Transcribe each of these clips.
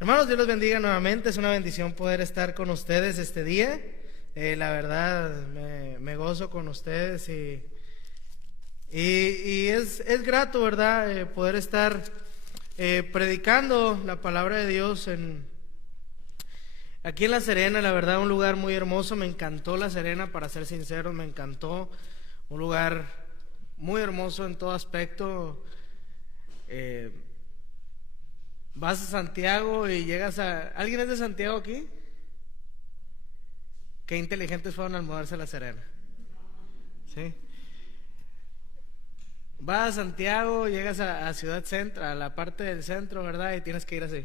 Hermanos, Dios los bendiga nuevamente. Es una bendición poder estar con ustedes este día. La verdad, me gozo con ustedes y es grato, ¿verdad? Poder estar predicando la palabra de Dios aquí en La Serena. La verdad, un lugar muy hermoso. Me encantó La Serena, para ser sincero, me encantó. Un lugar muy hermoso en todo aspecto. Vas a Santiago y llegas a... ¿Alguien es de Santiago aquí? Qué inteligentes fueron al mudarse a La Serena. ¿Sí? Vas a Santiago, llegas a Ciudad Centro, a la parte del centro, ¿verdad? Y tienes que ir así.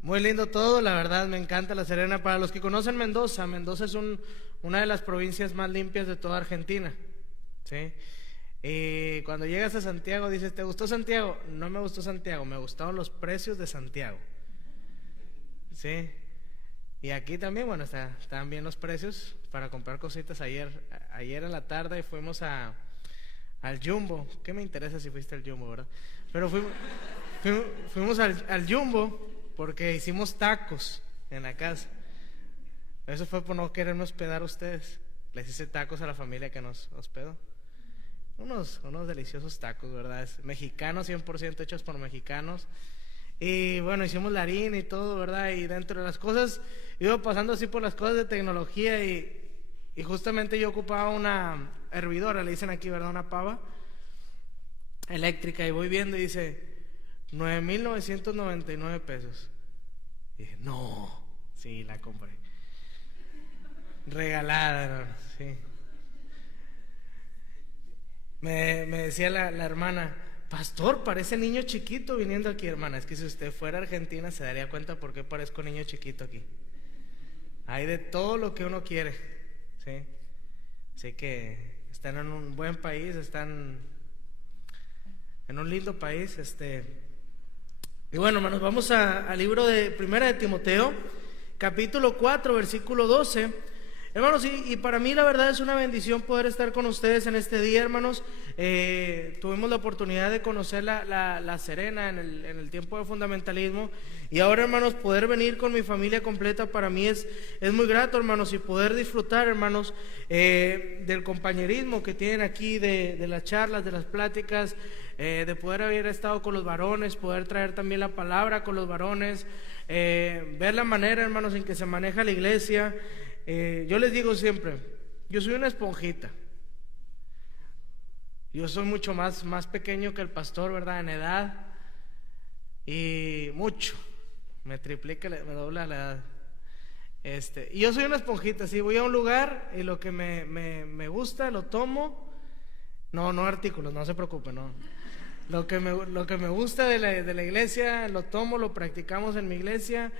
Muy lindo todo, la verdad, me encanta La Serena. Para los que conocen Mendoza, Mendoza es una de las provincias más limpias de toda Argentina. ¿Sí? Y cuando llegas a Santiago dices, ¿te gustó Santiago? No me gustó Santiago, me gustaron los precios de Santiago. Sí. Y aquí también, bueno, están bien los precios para comprar cositas. Ayer en la tarde fuimos al Jumbo. ¿Qué me interesa si fuiste al Jumbo, verdad? Pero fuimos al Jumbo porque hicimos tacos en la casa. Eso fue por no quererme hospedar a ustedes. Les hice tacos a la familia que nos hospedó. Unos deliciosos tacos, ¿verdad? Mexicanos, 100% hechos por mexicanos. Y bueno, hicimos la harina y todo, ¿verdad? Y dentro de las cosas, iba pasando así por las cosas de tecnología y justamente yo ocupaba una hervidora, le dicen aquí, ¿verdad? Una pava eléctrica, y voy viendo y dice 9,999 pesos. Y dije, no, sí, la compré. Regalada, ¿no? Sí. Me decía la hermana, pastor, parece niño chiquito viniendo aquí. Hermana, es que si usted fuera a Argentina se daría cuenta por qué parezco niño chiquito aquí. Hay de todo lo que uno quiere, ¿sí? Así que están en un buen país, están en un lindo país. Y bueno, hermanos, vamos al libro de Primera de Timoteo, capítulo 4, versículo 12. Hermanos, y para mí la verdad es una bendición poder estar con ustedes en este día, hermanos. Tuvimos la oportunidad de conocer la Serena en el tiempo de fundamentalismo, y ahora, hermanos, poder venir con mi familia completa para mí es muy grato, hermanos, y poder disfrutar, hermanos, del compañerismo que tienen aquí, de las charlas, de las pláticas, de poder haber estado con los varones, poder traer también la palabra con los varones, ver la manera, hermanos, en que se maneja la iglesia. Yo les digo siempre, yo soy una esponjita. Yo soy mucho más pequeño que el pastor, ¿verdad? En edad. Y mucho. Me triplica, me dobla la edad. Y yo soy una esponjita, sí. Voy a un lugar y lo que me gusta lo tomo. No artículos, no se preocupen, no. Lo que me gusta de la iglesia lo tomo, lo practicamos en mi iglesia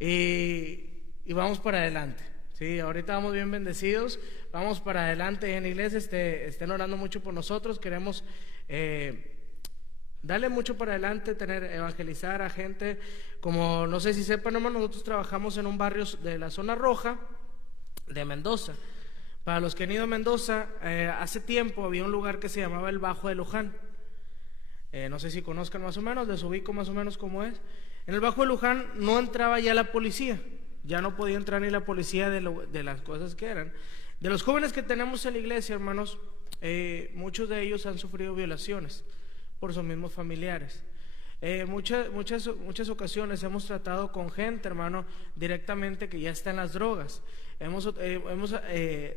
y vamos para adelante. Sí, ahorita vamos bien bendecidos, vamos para adelante en la iglesia. Estén orando mucho por nosotros. Queremos darle mucho para adelante, evangelizar a gente. Como no sé si sepan, hermano, nosotros trabajamos en un barrio de la zona roja de Mendoza. Para los que han ido a Mendoza, hace tiempo había un lugar que se llamaba el Bajo de Luján. No sé si conozcan más o menos, les ubico más o menos cómo es. En el Bajo de Luján no entraba ya la policía. Ya no podía entrar ni la policía de las cosas que eran. De los jóvenes que tenemos en la iglesia, hermanos, muchos de ellos han sufrido violaciones por sus mismos familiares. Muchas ocasiones hemos tratado con gente, hermano, directamente que ya está en las drogas. Hemos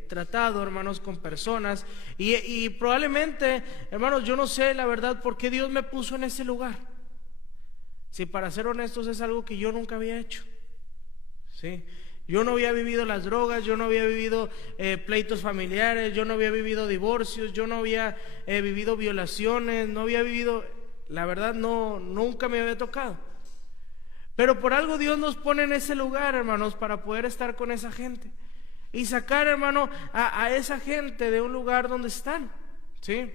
tratado, hermanos, con personas y probablemente, hermanos, yo no sé la verdad por qué Dios me puso en ese lugar. Si para ser honestos es algo que yo nunca había hecho. ¿Sí? Yo no había vivido las drogas, yo no había vivido pleitos familiares, yo no había vivido divorcios, yo no había vivido violaciones, no había vivido, la verdad nunca me había tocado. Pero por algo Dios nos pone en ese lugar, hermanos, para poder estar con esa gente y sacar, hermano, a esa gente de un lugar donde están, ¿sí?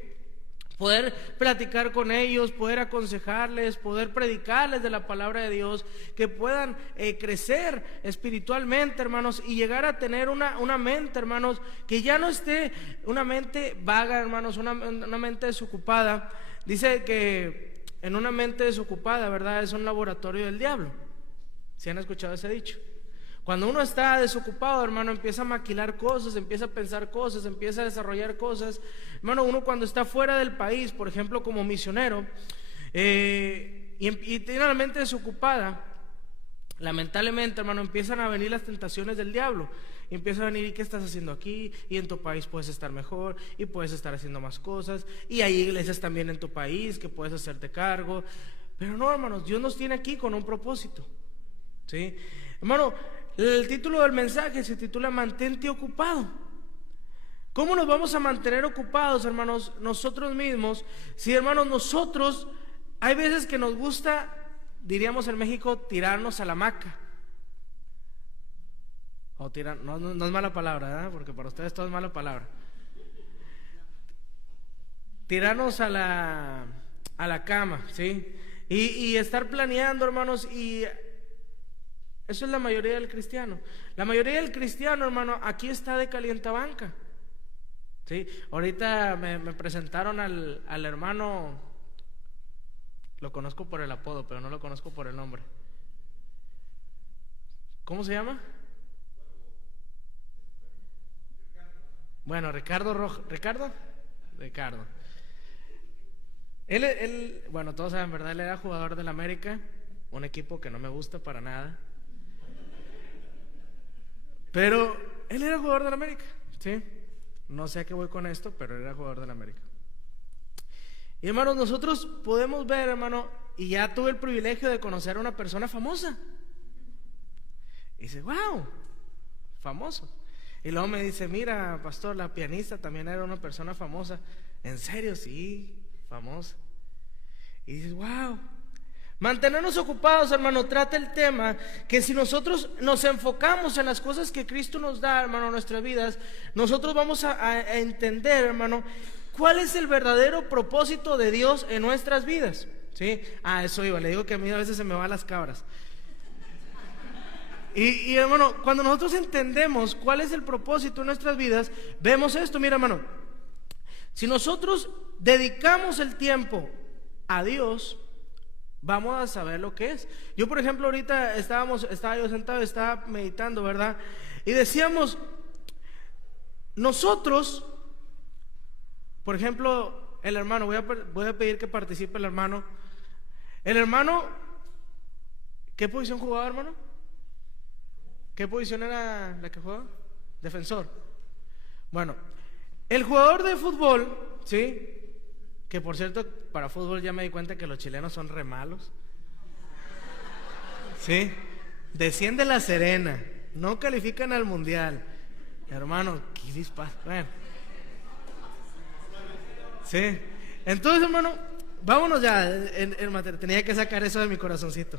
Poder platicar con ellos, poder aconsejarles, poder predicarles de la palabra de Dios, que puedan crecer espiritualmente, hermanos, y llegar a tener una mente, hermanos, que ya no esté una mente vaga, hermanos, una mente desocupada. Dice que en una mente desocupada, ¿verdad?, es un laboratorio del diablo. ¿Sí han escuchado ese dicho? Cuando uno está desocupado, hermano, empieza a maquilar cosas, empieza a pensar cosas, empieza a desarrollar cosas. Hermano, uno cuando está fuera del país, por ejemplo, como misionero, y tiene la mente desocupada, lamentablemente, hermano, empiezan a venir las tentaciones del diablo. Y empieza a venir, ¿y qué estás haciendo aquí? Y en tu país puedes estar mejor, y puedes estar haciendo más cosas, y hay iglesias también en tu país que puedes hacerte cargo. Pero no, hermanos, Dios nos tiene aquí con un propósito, ¿sí? Hermano, el título del mensaje se titula Mantente ocupado. ¿Cómo nos vamos a mantener ocupados, hermanos, nosotros mismos? Si, hermanos, nosotros, hay veces que nos gusta, diríamos en México, tirarnos a la hamaca. O tirar, no es mala palabra, ¿verdad? Porque para ustedes todo es mala palabra. Tirarnos a la cama, ¿sí? Y estar planeando, hermanos, y eso es la mayoría del cristiano. La mayoría del cristiano, hermano, aquí está de calientabanca, ¿sí? Ahorita me presentaron al hermano, lo conozco por el apodo, pero no lo conozco por el nombre. ¿Cómo se llama? Bueno, Ricardo Rojo. ¿Ricardo? Ricardo. Bueno, todos saben, ¿verdad? Él era jugador del América, un equipo que no me gusta para nada. Pero él era jugador del América, ¿sí? No sé a qué voy con esto, pero él era jugador del América. Y hermanos, nosotros podemos ver, hermano, y ya tuve el privilegio de conocer a una persona famosa. Y dice, wow, famoso. Y luego me dice, mira, pastor, la pianista también era una persona famosa. ¿En serio? Sí, famosa. Y dices, wow. Mantenernos ocupados, hermano, trata el tema que si nosotros nos enfocamos en las cosas que Cristo nos da, hermano, en nuestras vidas, nosotros vamos a entender, hermano, cuál es el verdadero propósito de Dios en nuestras vidas, ¿sí? Eso iba, le digo que a mí a veces se me van las cabras. Y hermano, cuando nosotros entendemos cuál es el propósito de nuestras vidas, vemos esto, mira, hermano, si nosotros dedicamos el tiempo a Dios, vamos a saber lo que es. Yo, por ejemplo, ahorita estaba yo sentado, estaba meditando, ¿verdad? Y decíamos, nosotros, por ejemplo, el hermano, voy a pedir que participe el hermano. El hermano, ¿qué posición jugaba, hermano? ¿Qué posición era la que jugaba? Defensor. Bueno, el jugador de fútbol, ¿sí? Que por cierto, para fútbol ya me di cuenta que los chilenos son re malos, ¿sí? Desciende La Serena, no califican al mundial. Hermano, qué disparo. Bueno, sí. Entonces, hermano, vámonos ya en materia. Tenía que sacar eso de mi corazoncito.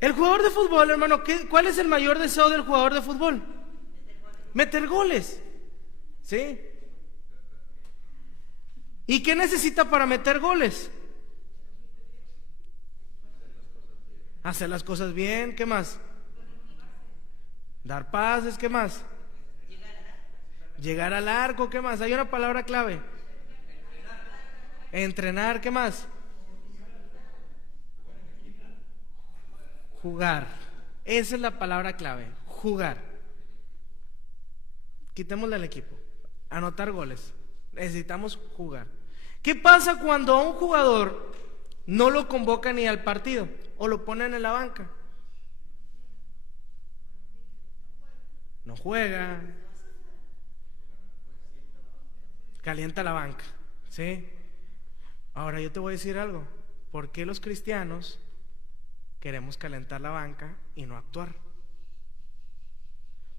El jugador de fútbol, hermano, ¿cuál es el mayor deseo del jugador de fútbol? Meter goles, ¿sí? ¿Y qué necesita para meter goles? Hacer las cosas bien, ¿qué más? Dar pases, ¿qué más? Llegar al arco, ¿qué más? Hay una palabra clave. Entrenar, ¿qué más? Jugar. Esa es la palabra clave, jugar. Quitémosle al equipo. Anotar goles. Necesitamos jugar. ¿Qué pasa cuando a un jugador no lo convocan ni al partido o lo ponen en la banca? No juega, calienta la banca, ¿sí? Ahora yo te voy a decir algo. ¿Por qué los cristianos queremos calentar la banca y no actuar?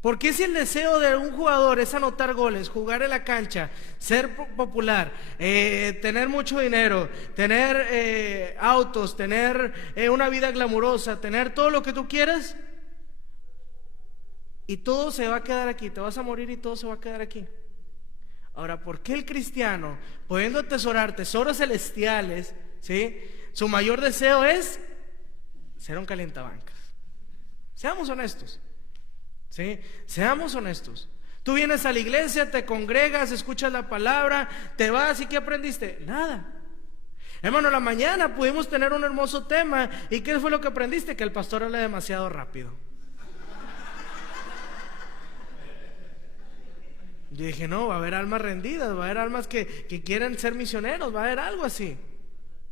¿Por qué si el deseo de un jugador es anotar goles, jugar en la cancha, ser popular, tener mucho dinero, tener autos, tener una vida glamurosa, tener todo lo que tú quieras, y todo se va a quedar aquí, te vas a morir y todo se va a quedar aquí? Ahora, ¿por qué el cristiano, pudiendo atesorar tesoros celestiales, ¿sí?, su mayor deseo es ser un calientabancas? Seamos honestos, ¿sí? Seamos honestos. Tú vienes a la iglesia, te congregas, escuchas la palabra, te vas y ¿qué aprendiste? Nada. Hermano, la mañana pudimos tener un hermoso tema. ¿Y qué fue lo que aprendiste? Que el pastor habla demasiado rápido. Yo dije, no, va a haber almas rendidas, va a haber almas que quieren ser misioneros, va a haber algo así,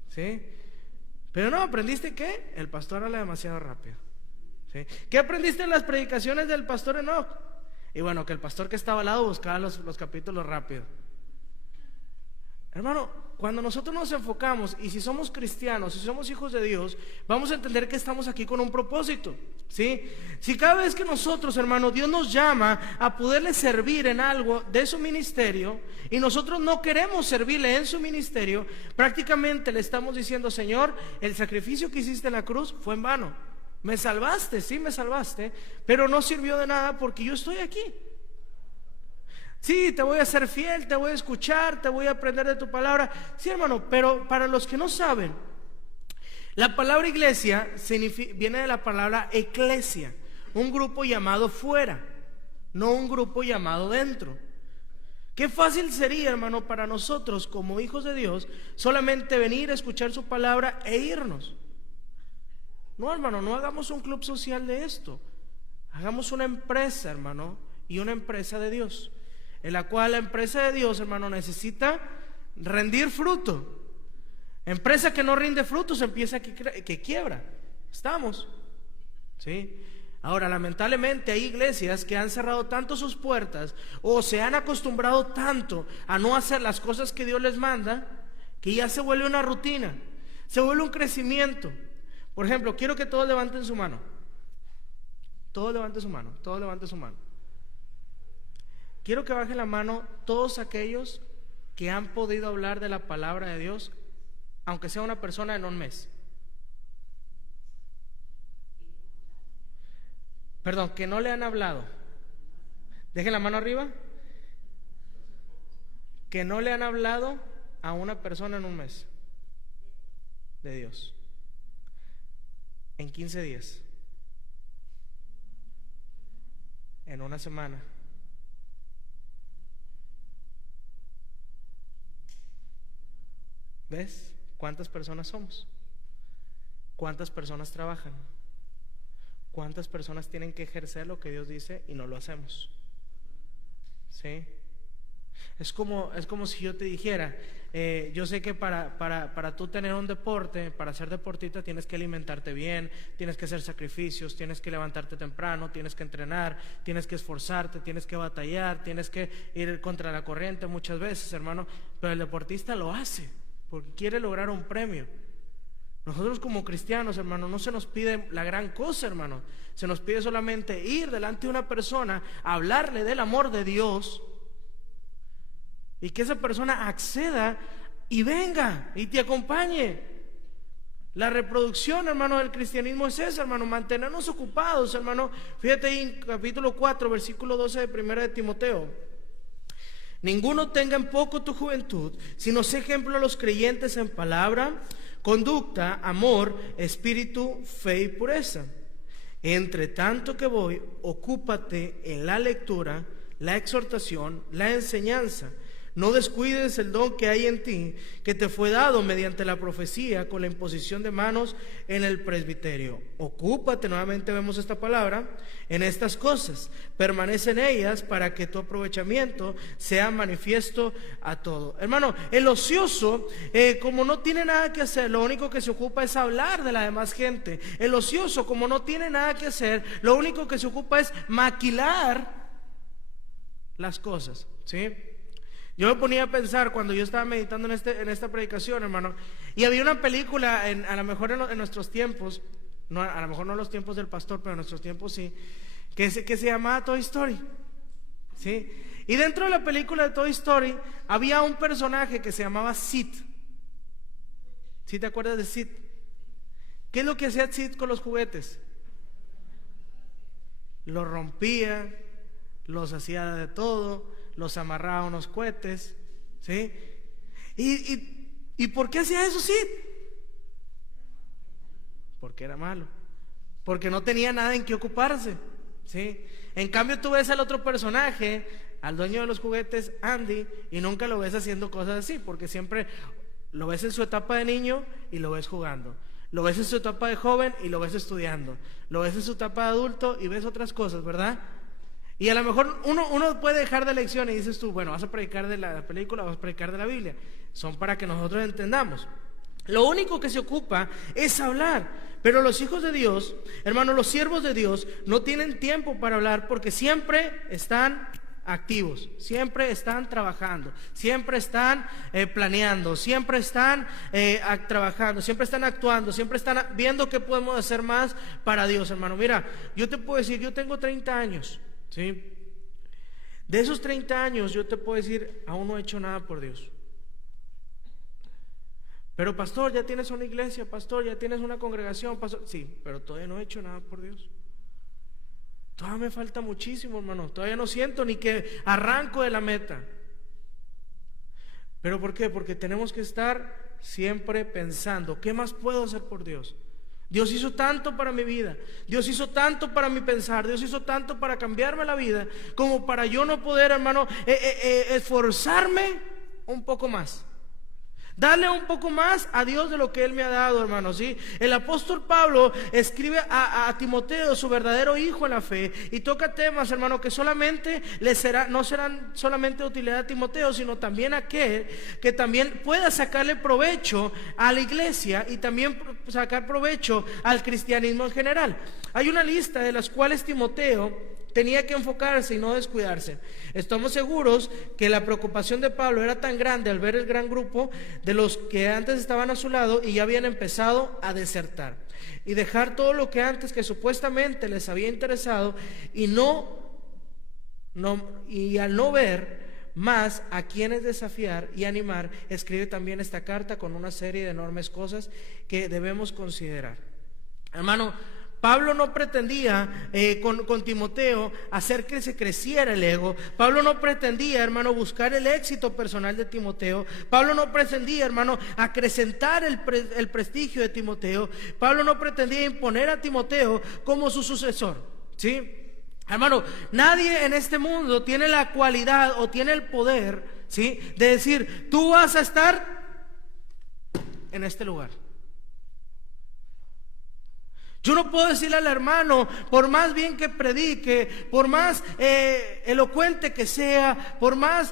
¿sí? Pero no, ¿aprendiste qué? El pastor habla demasiado rápido, ¿sí? ¿Qué aprendiste en las predicaciones del pastor Enoch? Y bueno, que el pastor que estaba al lado buscaba los capítulos rápido. Hermano, cuando nosotros nos enfocamos, y si somos cristianos, si somos hijos de Dios, vamos a entender que estamos aquí con un propósito, ¿sí? Si cada vez que nosotros, hermano, Dios nos llama a poderle servir en algo de su ministerio, y nosotros no queremos servirle en su ministerio, prácticamente le estamos diciendo: Señor, el sacrificio que hiciste en la cruz fue en vano. Me salvaste, sí me salvaste, pero no sirvió de nada porque yo estoy aquí. Sí, te voy a ser fiel, te voy a escuchar, te voy a aprender de tu palabra. Sí, hermano, pero para los que no saben, la palabra iglesia viene de la palabra eclesia, un grupo llamado fuera, no un grupo llamado dentro. Qué fácil sería, hermano, para nosotros como hijos de Dios solamente venir a escuchar su palabra e irnos. No, hermano, no hagamos un club social de esto. Hagamos una empresa, hermano, y una empresa de Dios, en la cual la empresa de Dios, hermano, necesita rendir fruto. Empresa que no rinde frutos empieza que quiebra. ¿Estamos? ¿Sí? Ahora, lamentablemente hay iglesias que han cerrado tanto sus puertas o se han acostumbrado tanto a no hacer las cosas que Dios les manda, que ya se vuelve una rutina, se vuelve un crecimiento. Por ejemplo, quiero que todos levanten su mano. Todos levanten su mano, todos levanten su mano. Quiero que bajen la mano todos aquellos que han podido hablar de la palabra de Dios, aunque sea una persona en un mes. Perdón, que no le han hablado. Dejen la mano arriba. Que no le han hablado a una persona en un mes de Dios. En 15 días. En una semana. ¿Ves cuántas personas somos? ¿Cuántas personas trabajan? ¿Cuántas personas tienen que ejercer lo que Dios dice y no lo hacemos? ¿Sí? Es como si yo te dijera, yo sé que para tú tener un deporte, para ser deportista tienes que alimentarte bien, tienes que hacer sacrificios, tienes que levantarte temprano, tienes que entrenar, tienes que esforzarte, tienes que batallar, tienes que ir contra la corriente muchas veces, hermano. Pero el deportista lo hace porque quiere lograr un premio. Nosotros como cristianos, hermano, no se nos pide la gran cosa, hermano. Se nos pide solamente ir delante de una persona, hablarle del amor de Dios, y que esa persona acceda y venga y te acompañe. La reproducción, hermano, del cristianismo es esa, hermano, mantenernos ocupados, hermano. Fíjate ahí en capítulo 4, versículo 12 de 1 de Timoteo. Ninguno tenga en poco tu juventud, sino sé ejemplo a los creyentes en palabra, conducta, amor, espíritu, fe y pureza. Entre tanto que voy, ocúpate en la lectura, la exhortación, la enseñanza. No descuides el don que hay en ti, que te fue dado mediante la profecía con la imposición de manos en el presbiterio. Ocúpate, nuevamente vemos esta palabra, en estas cosas. Permanece en ellas para que tu aprovechamiento sea manifiesto a todo. Hermano, el ocioso, como no tiene nada que hacer, lo único que se ocupa es hablar de la demás gente. El ocioso, como no tiene nada que hacer, lo único que se ocupa es maquilar las cosas, ¿sí? Yo me ponía a pensar cuando yo estaba meditando en esta predicación, hermano, y había una película, a lo mejor en nuestros tiempos, no, a lo mejor no en los tiempos del pastor, pero en nuestros tiempos sí, que se llamaba Toy Story, ¿sí? Y dentro de la película de Toy Story había un personaje que se llamaba Sid. ¿Sí te acuerdas de Sid? ¿Qué es lo que hacía Sid con los juguetes? Los rompía, los hacía de todo, los amarraba a unos cohetes, ¿sí? ¿Y por qué hacía eso, Sid? Porque era malo, porque no tenía nada en qué ocuparse, ¿sí? En cambio tú ves al otro personaje, al dueño de los juguetes, Andy, y nunca lo ves haciendo cosas así, porque siempre lo ves en su etapa de niño y lo ves jugando, lo ves en su etapa de joven y lo ves estudiando, lo ves en su etapa de adulto y ves otras cosas, ¿verdad? Y a lo mejor uno puede dejar de lección y dices tú, bueno, vas a predicar de la película, vas a predicar de la Biblia. Son para que nosotros entendamos. Lo único que se ocupa es hablar. Pero los hijos de Dios, hermanos, los siervos de Dios, no tienen tiempo para hablar porque siempre están activos, siempre están trabajando, siempre están planeando, siempre están trabajando, siempre están actuando, siempre están viendo qué podemos hacer más para Dios, hermano. Mira, yo te puedo decir, yo tengo 30 años, ¿sí? De esos 30 años yo te puedo decir, aún no he hecho nada por Dios. Pero pastor, ya tienes una iglesia, pastor, ya tienes una congregación, pastor. Sí, pero todavía no he hecho nada por Dios. Todavía me falta muchísimo, hermano. Todavía no siento ni que arranco de la meta. ¿Pero por qué? Porque tenemos que estar siempre pensando, ¿qué más puedo hacer por Dios? Dios hizo tanto para mi vida, Dios hizo tanto para mi pensar, Dios hizo tanto para cambiarme la vida, como para yo no poder, hermano, esforzarme un poco más. Darle un poco más a Dios de lo que Él me ha dado, hermanos, ¿sí? El apóstol Pablo escribe a Timoteo, su verdadero hijo en la fe, y toca temas, hermano, que solamente no serán solamente de utilidad a Timoteo, sino también a aquel que también pueda sacarle provecho a la iglesia y también sacar provecho al cristianismo en general. Hay una lista de las cuales Timoteo tenía que enfocarse y no descuidarse. Estamos seguros que la preocupación de Pablo era tan grande al ver el gran grupo de los que antes estaban a su lado y ya habían empezado a desertar y dejar todo lo que antes que supuestamente les había interesado y al no ver más a quienes desafiar y animar, escribe también esta carta con una serie de enormes cosas que debemos considerar. Hermano, Pablo no pretendía con Timoteo hacer que se creciera el ego. Pablo no pretendía, hermano, buscar el éxito personal de Timoteo. Pablo no pretendía, hermano, acrecentar el prestigio de Timoteo. Pablo no pretendía imponer a Timoteo como su sucesor, ¿sí? Hermano, nadie en este mundo tiene la cualidad o tiene el poder, ¿sí?, de decir, tú vas a estar en este lugar. Yo no puedo decirle al hermano, por más bien que predique, por más elocuente que sea, por más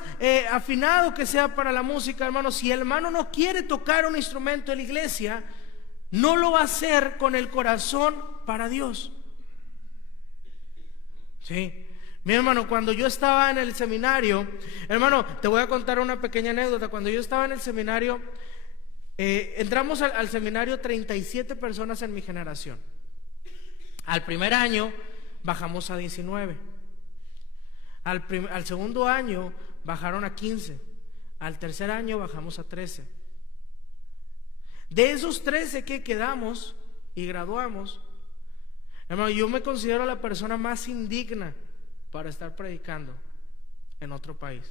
afinado que sea para la música, hermano, si el hermano no quiere tocar un instrumento en la iglesia, no lo va a hacer con el corazón para Dios. Sí. Mi hermano, cuando yo estaba en el seminario, hermano, te voy a contar una pequeña anécdota. Cuando yo estaba en el seminario, entramos al seminario 37 personas en mi generación. Al primer año bajamos a 19. Al segundo año bajaron a 15. Al tercer año bajamos a 13. De esos 13 que quedamos y graduamos, hermano, yo me considero la persona más indigna para estar predicando en otro país.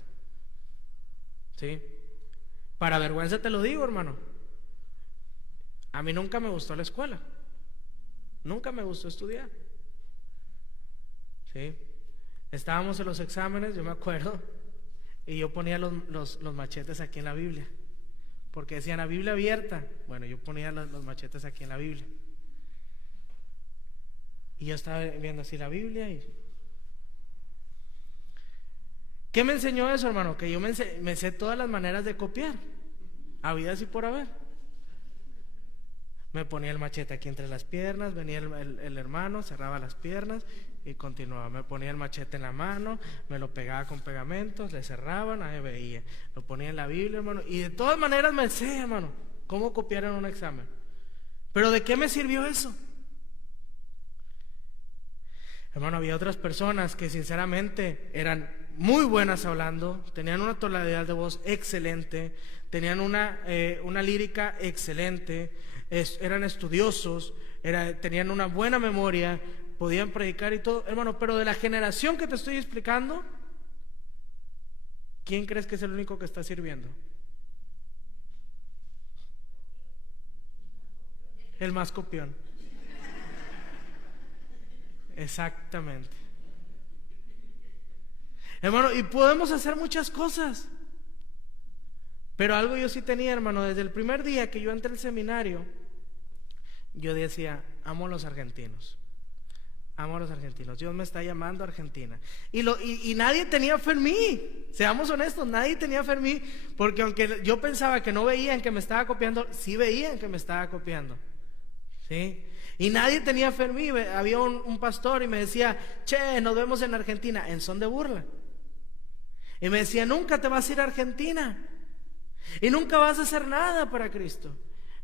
¿Sí? Para vergüenza te lo digo, hermano. A mí nunca me gustó la escuela. Nunca me gustó estudiar. ¿Sí? Estábamos en los exámenes, yo me acuerdo, y yo ponía los machetes aquí en la Biblia, porque decían la Biblia abierta. Bueno, yo ponía los machetes aquí en la Biblia. Y yo estaba viendo así la Biblia y... ¿Qué me enseñó eso, hermano? Que yo me sé todas las maneras de copiar, habidas y por haber. Me ponía el machete aquí entre las piernas, venía el hermano, cerraba las piernas y continuaba. Me ponía el machete en la mano, me lo pegaba con pegamentos, le cerraba, nadie veía. Lo ponía en la Biblia, hermano, y de todas maneras me sé, hermano, cómo copiar en un examen. Pero ¿de qué me sirvió eso? Hermano, había otras personas que sinceramente eran muy buenas hablando, tenían una tonalidad de voz excelente, tenían una lírica excelente, eran estudiosos, tenían una buena memoria, podían predicar y todo, hermano. Pero de la generación que te estoy explicando, ¿quién crees que es el único que está sirviendo? El más copión. Exactamente. Hermano, y podemos hacer muchas cosas. Pero algo yo sí tenía, hermano, desde el primer día que yo entré al seminario, yo decía, amo a los argentinos. Amo a los argentinos. Dios me está llamando a Argentina. Y nadie tenía fe en mí. Seamos honestos, nadie tenía fe en mí. Porque aunque yo pensaba que no veían que me estaba copiando, sí veían que me estaba copiando. ¿Sí? Y nadie tenía fe en mí. Había un pastor y me decía, che, nos vemos en Argentina, en son de burla. Y me decía, nunca te vas a ir a Argentina. Y nunca vas a hacer nada para Cristo.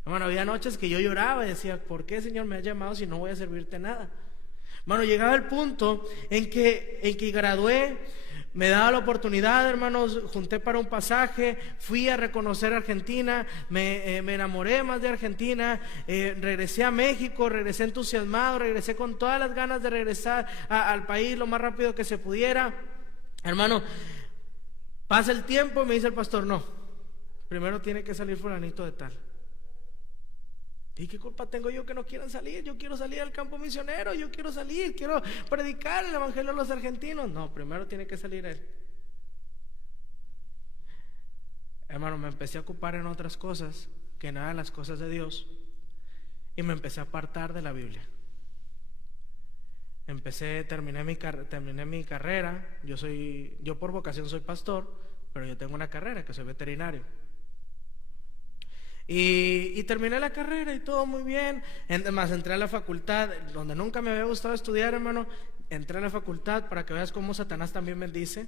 Bueno, había noches que yo lloraba y decía, ¿por qué, Señor, me has llamado si no voy a servirte nada? Hermano, llegaba el punto en que gradué, me daba la oportunidad, hermanos, junté para un pasaje, fui a reconocer Argentina, me enamoré más de Argentina, regresé a México, regresé entusiasmado, regresé con todas las ganas de regresar al país lo más rápido que se pudiera. Hermano, pasa el tiempo y me dice el pastor, no, primero tiene que salir fulanito de tal. ¿Y qué culpa tengo yo que no quieran salir? Yo quiero salir al campo misionero, yo quiero salir, quiero predicar el evangelio a los argentinos. No, primero tiene que salir él. Hermano, me empecé a ocupar en otras cosas que no eran las cosas de Dios, y me empecé a apartar de la Biblia. Terminé mi carrera. Yo por vocación soy pastor, pero yo tengo una carrera que soy veterinario. Y terminé la carrera y todo muy bien. Además, entré a la facultad, donde nunca me había gustado estudiar, hermano. Entré a la facultad para que veas cómo Satanás también bendice.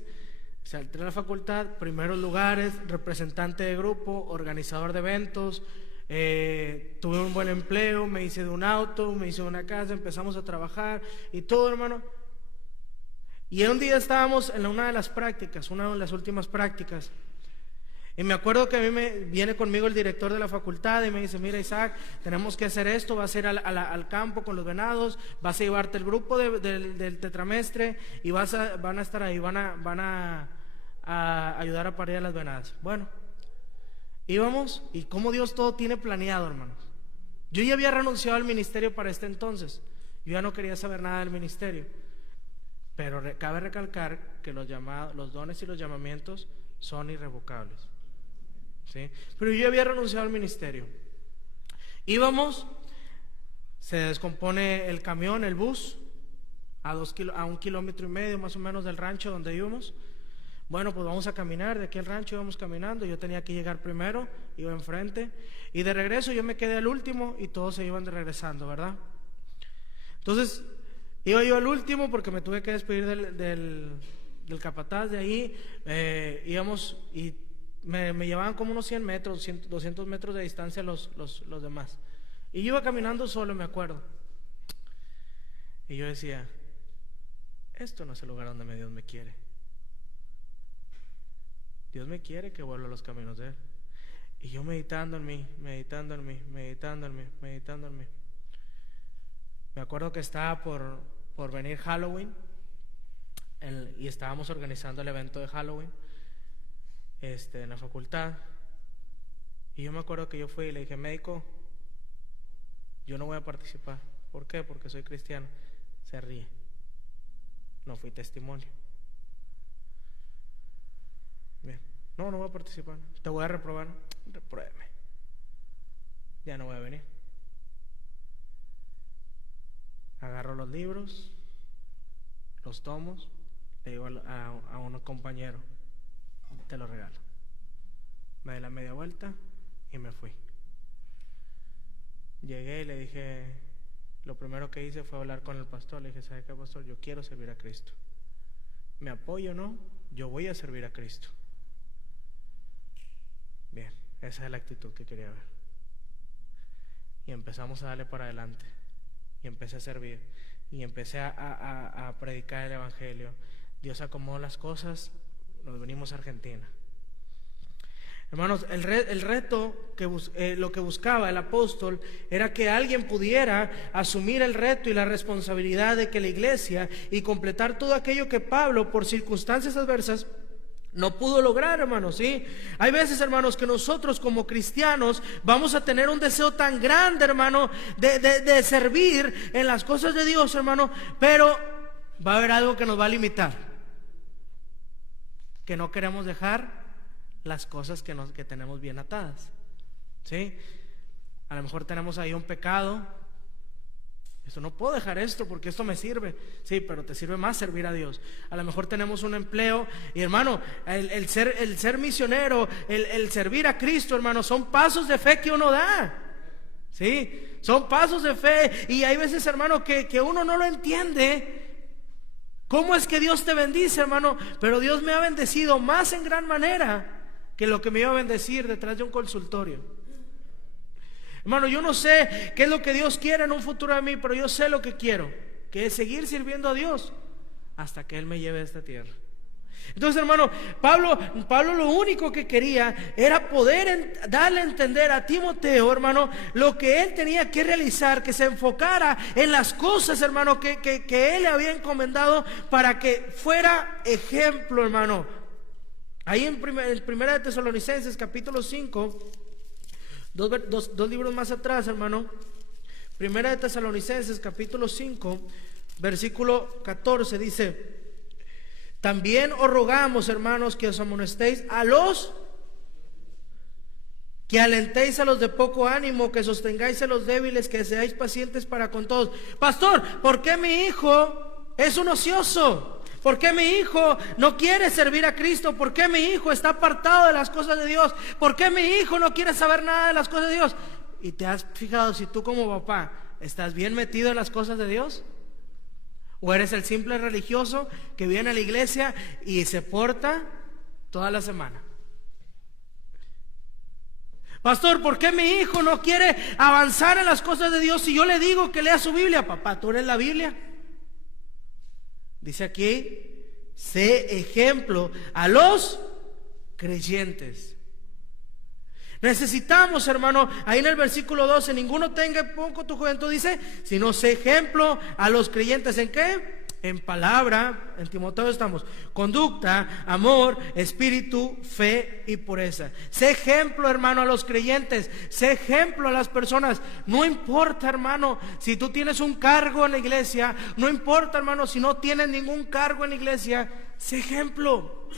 O sea, entré a la facultad, primeros lugares, representante de grupo, organizador de eventos. Tuve un buen empleo, me hice de un auto, me hice de una casa, empezamos a trabajar y todo, hermano. Y un día estábamos en una de las prácticas, una de las últimas prácticas. Y me acuerdo que a mí viene conmigo el director de la facultad y me dice, mira, Isaac, tenemos que hacer esto, vas a ir al campo con los venados, vas a llevarte el grupo del tetramestre y van a estar ahí, van a ayudar a parir a las venadas. Bueno, íbamos, y como Dios todo tiene planeado, hermanos. Yo ya había renunciado al ministerio para este entonces, yo ya no quería saber nada del ministerio, pero cabe recalcar que los dones y los llamamientos son irrevocables. ¿Sí? Pero yo había renunciado al ministerio. Íbamos, se descompone el camión, el bus, a 1,5 kilómetros más o menos del rancho donde íbamos. Bueno, pues vamos a caminar. De aquí al rancho íbamos caminando. Yo tenía que llegar primero, iba enfrente, y de regreso yo me quedé al último y todos se iban regresando, ¿verdad? Entonces iba yo al último porque me tuve que despedir del capataz de ahí. Íbamos y me llevaban como unos 100 metros, 200 metros de distancia los demás. Y yo iba caminando solo, me acuerdo. Y yo decía, esto no es el lugar donde Dios me quiere. Dios me quiere que vuelva a los caminos de Él. Y yo meditando en mí. Me acuerdo que estaba por venir Halloween, y estábamos organizando el evento de Halloween en la facultad. Y yo me acuerdo que yo fui y le dije, médico, yo no voy a participar. ¿Por qué? Porque soy cristiano. Se ríe. No fui testimonio. Bien. No voy a participar. Te voy a reprobar. Repruébeme. Ya no voy a venir. Agarro los libros, los tomos, le digo a un compañero, te lo regalo. Me di la media vuelta y me fui. Llegué y le dije, lo primero que hice fue hablar con el pastor. Le dije, ¿sabe qué, pastor? Yo quiero servir a Cristo. ¿Me apoyo o no? Yo voy a servir a Cristo. Bien, esa es la actitud que quería ver. Y empezamos a darle para adelante. Y empecé a servir. Y empecé a predicar el evangelio. Dios acomodó las cosas. Nos venimos a Argentina. Hermanos, el reto, lo que buscaba el apóstol era que alguien pudiera asumir el reto y la responsabilidad de que la iglesia y completar todo aquello que Pablo, por circunstancias adversas, no pudo lograr, hermanos, ¿sí? Hay veces, hermanos, que nosotros como cristianos vamos a tener un deseo tan grande, hermano, de servir en las cosas de Dios, hermano, pero va a haber algo que nos va a limitar. que no queremos dejar las cosas que tenemos bien atadas, ¿sí? A lo mejor tenemos ahí un pecado. Esto no puedo dejar esto porque esto me sirve. Sí, pero te sirve más servir a Dios. A lo mejor tenemos un empleo y, hermano, el ser misionero, el servir a Cristo, hermano, son pasos de fe que uno da. Sí, son pasos de fe. Y hay veces, hermano, que uno no lo entiende. ¿Cómo es que Dios te bendice, hermano? Pero Dios me ha bendecido más en gran manera que lo que me iba a bendecir detrás de un consultorio. Hermano, yo no sé qué es lo que Dios quiere en un futuro de mí, pero yo sé lo que quiero, que es seguir sirviendo a Dios hasta que Él me lleve a esta tierra. Entonces, hermano, Pablo lo único que quería era poder darle a entender a Timoteo, hermano, lo que él tenía que realizar, que se enfocara en las cosas, hermano, que él le había encomendado para que fuera ejemplo, hermano. Ahí en Primera de Tesalonicenses, capítulo 5, dos libros más atrás, hermano. Primera de Tesalonicenses, capítulo 5, versículo 14, dice: también os rogamos, hermanos, que os amonestéis que alentéis a los de poco ánimo, que sostengáis a los débiles, que seáis pacientes para con todos. Pastor, ¿por qué mi hijo es un ocioso? ¿Por qué mi hijo no quiere servir a Cristo? ¿Por qué mi hijo está apartado de las cosas de Dios? ¿Por qué mi hijo no quiere saber nada de las cosas de Dios? ¿Y te has fijado si tú como papá estás bien metido en las cosas de Dios? ¿O eres el simple religioso que viene a la iglesia y se porta toda la semana? Pastor, ¿por qué mi hijo no quiere avanzar en las cosas de Dios si yo le digo que lea su Biblia? Papá, ¿tú eres la Biblia? Dice aquí: sé ejemplo a los creyentes. Necesitamos, hermano, ahí en el versículo 12, ninguno tenga poco tu juventud, dice, sino sé ejemplo a los creyentes. ¿En qué? En palabra, en Timoteo estamos, conducta, amor, espíritu, fe y pureza. Sé ejemplo, hermano, a los creyentes. Sé ejemplo a las personas. No importa, hermano, si tú tienes un cargo en la iglesia. No importa, hermano, si no tienes ningún cargo en la iglesia. Sé ejemplo.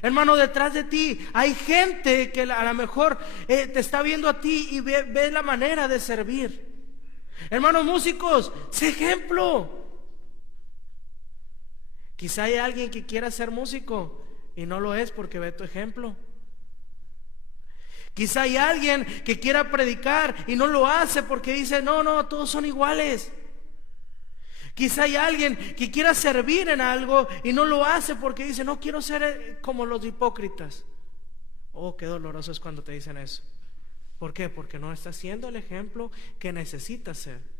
Hermano, detrás de ti hay gente que a lo mejor te está viendo a ti y ve la manera de servir. Hermanos músicos, sé ejemplo. Quizá hay alguien que quiera ser músico y no lo es porque ve tu ejemplo. Quizá hay alguien que quiera predicar y no lo hace porque dice, no, todos son iguales. Quizá hay alguien que quiera servir en algo y no lo hace porque dice, no quiero ser como los hipócritas. Oh, qué doloroso es cuando te dicen eso. ¿Por qué? Porque no está siendo el ejemplo que necesita ser.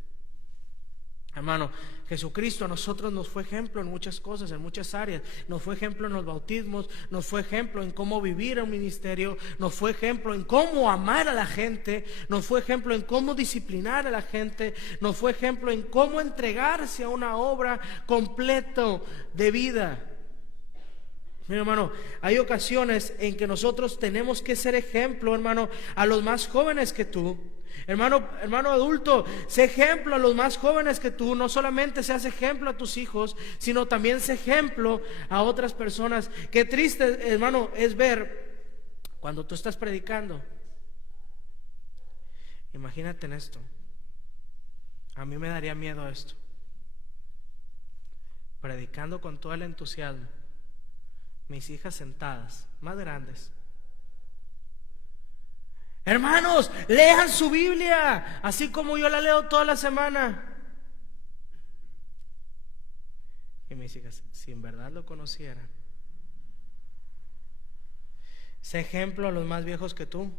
Hermano, Jesucristo a nosotros nos fue ejemplo en muchas cosas, en muchas áreas. Nos fue ejemplo en los bautismos, nos fue ejemplo en cómo vivir un ministerio, nos fue ejemplo en cómo amar a la gente, nos fue ejemplo en cómo disciplinar a la gente, nos fue ejemplo en cómo entregarse a una obra completa de vida. Mira, hermano, hay ocasiones en que nosotros tenemos que ser ejemplo, hermano, a los más jóvenes que tú. Hermano adulto, sé ejemplo a los más jóvenes que tú. No solamente seas ejemplo a tus hijos, sino también sé ejemplo a otras personas. Qué triste, hermano, es ver cuando tú estás predicando. Imagínate en esto. A mí me daría miedo esto. Predicando con todo el entusiasmo, mis hijas sentadas, más grandes. Hermanos, lean su Biblia, así como yo la leo toda la semana. Y mis hijas, si en verdad lo conocieran. Sé ejemplo a los más viejos que tú.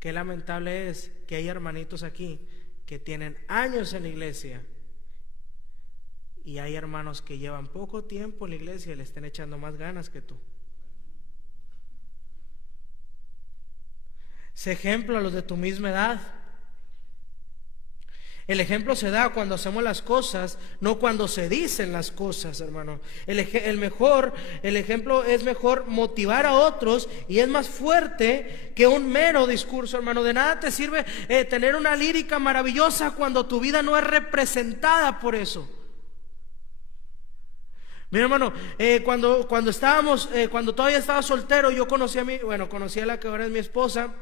Qué lamentable es que hay hermanitos aquí que tienen años en la iglesia y hay hermanos que llevan poco tiempo en la iglesia y le estén echando más ganas que tú. Sé ejemplo a los de tu misma edad. El ejemplo se da cuando hacemos las cosas, no cuando se dicen las cosas, hermano. El ejemplo es mejor motivar a otros y es más fuerte que un mero discurso, hermano. De nada te sirve tener una lírica maravillosa cuando tu vida no es representada por eso. Mira, hermano, cuando todavía estaba soltero, yo conocí a la que ahora es mi esposa.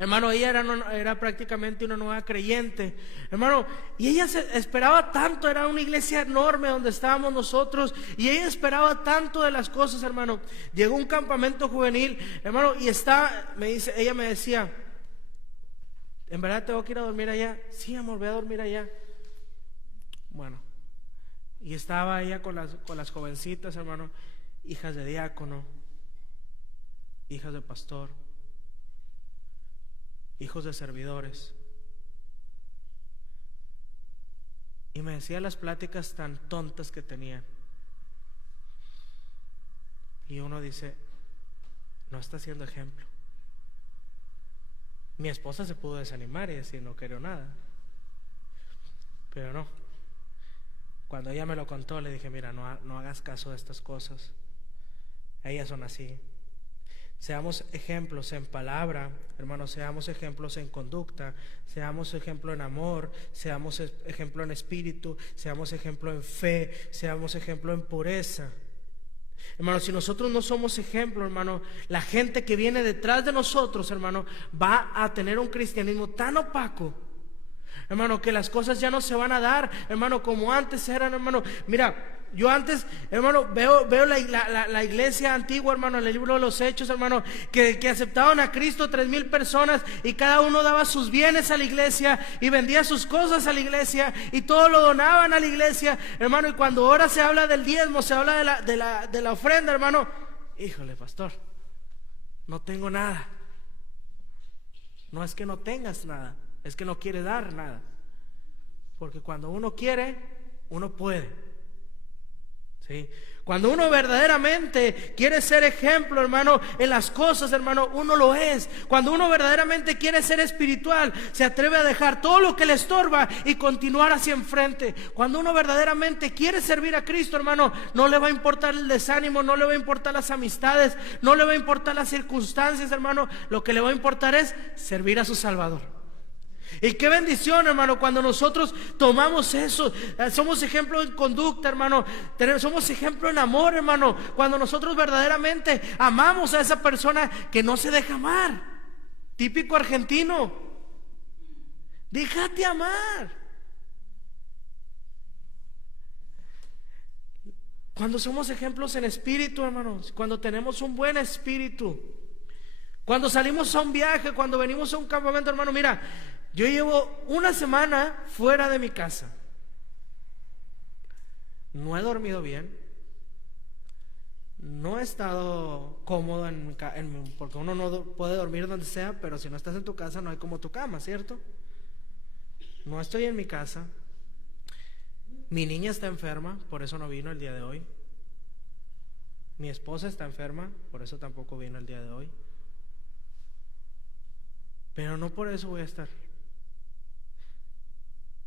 Hermano, ella era prácticamente una nueva creyente, hermano, y ella esperaba tanto. Era una iglesia enorme donde estábamos nosotros, y ella esperaba tanto de las cosas, hermano. Llegó un campamento juvenil, hermano, y ella me decía: ¿en verdad tengo que ir a dormir allá? Sí, amor, voy a dormir allá. Bueno, y estaba ella con las jovencitas, hermano, hijas de diácono, hijas de pastor, hijos de servidores. Y me decía las pláticas tan tontas que tenían. Y uno dice: no está siendo ejemplo. Mi esposa se pudo desanimar y decir: no quiero nada. Pero no. Cuando ella me lo contó, le dije: mira, no hagas caso de estas cosas. Ellas son así. Seamos ejemplos en palabra, hermanos, seamos ejemplos en conducta, seamos ejemplo en amor, seamos ejemplo en espíritu, seamos ejemplo en fe, seamos ejemplo en pureza. Hermano, si nosotros no somos ejemplo, hermano, la gente que viene detrás de nosotros, hermano, va a tener un cristianismo tan opaco, hermano, que las cosas ya no se van a dar, hermano, como antes eran, hermano. Mira, yo antes, hermano, veo la iglesia antigua, hermano, en el libro de los Hechos, hermano, que aceptaban a Cristo 3,000 personas, y cada uno daba sus bienes a la iglesia y vendía sus cosas a la iglesia, y todo lo donaban a la iglesia, hermano. Y cuando ahora se habla del diezmo, se habla de la ofrenda, hermano, híjole, pastor, no tengo nada. No es que no tengas nada, es que no quiere dar nada, porque cuando uno quiere, uno puede. ¿Sí? Cuando uno verdaderamente quiere ser ejemplo, hermano, en las cosas, hermano, uno lo es. Cuando uno verdaderamente quiere ser espiritual, se atreve a dejar todo lo que le estorba y continuar hacia enfrente. Cuando uno verdaderamente quiere servir a Cristo, hermano, no le va a importar el desánimo, no le va a importar las amistades, no le va a importar las circunstancias, hermano. Lo que le va a importar es servir a su Salvador. Y qué bendición, hermano, cuando nosotros tomamos eso. Somos ejemplo en conducta, hermano. Somos ejemplo en amor, hermano. Cuando nosotros verdaderamente amamos a esa persona que no se deja amar. Típico argentino: déjate amar. Cuando somos ejemplos en espíritu, hermanos, cuando tenemos un buen espíritu, cuando salimos a un viaje, cuando venimos a un campamento, hermano, mira, yo llevo una semana fuera de mi casa. No he dormido bien. No he estado cómodo porque uno no puede dormir donde sea, pero si no estás en tu casa no hay como tu cama, ¿cierto? No estoy en mi casa. Mi niña está enferma, por eso no vino el día de hoy. Mi esposa está enferma, por eso tampoco vino el día de hoy. Pero no por eso voy a estar.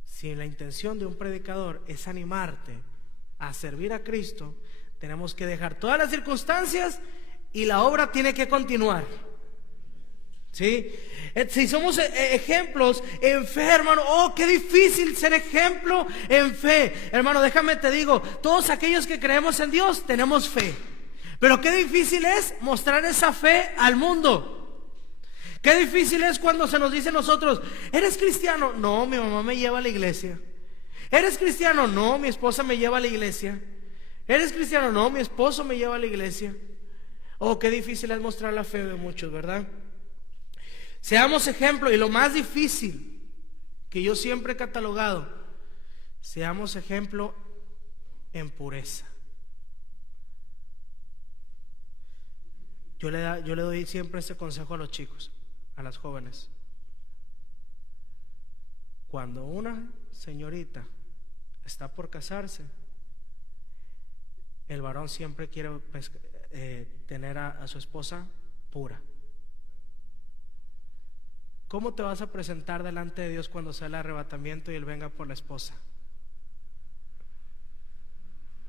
Si la intención de un predicador es animarte a servir a Cristo, tenemos que dejar todas las circunstancias y la obra tiene que continuar. ¿Sí? Si somos ejemplos en fe, hermano, oh, qué difícil ser ejemplo en fe. Hermano, déjame te digo, todos aquellos que creemos en Dios tenemos fe, pero qué difícil es mostrar esa fe al mundo. Qué difícil es cuando se nos dice a nosotros: ¿eres cristiano? No, mi mamá me lleva a la iglesia. ¿Eres cristiano? No, mi esposa me lleva a la iglesia. ¿Eres cristiano? No, mi esposo me lleva a la iglesia. Oh, qué difícil es mostrar la fe de muchos, ¿verdad? Seamos ejemplo, y lo más difícil que yo siempre he catalogado, seamos ejemplo en pureza. Yo le doy siempre este consejo a los chicos, a las jóvenes. Cuando una señorita está por casarse, el varón siempre quiere tener a su esposa pura. ¿Cómo te vas a presentar delante de Dios cuando sea el arrebatamiento y Él venga por la esposa?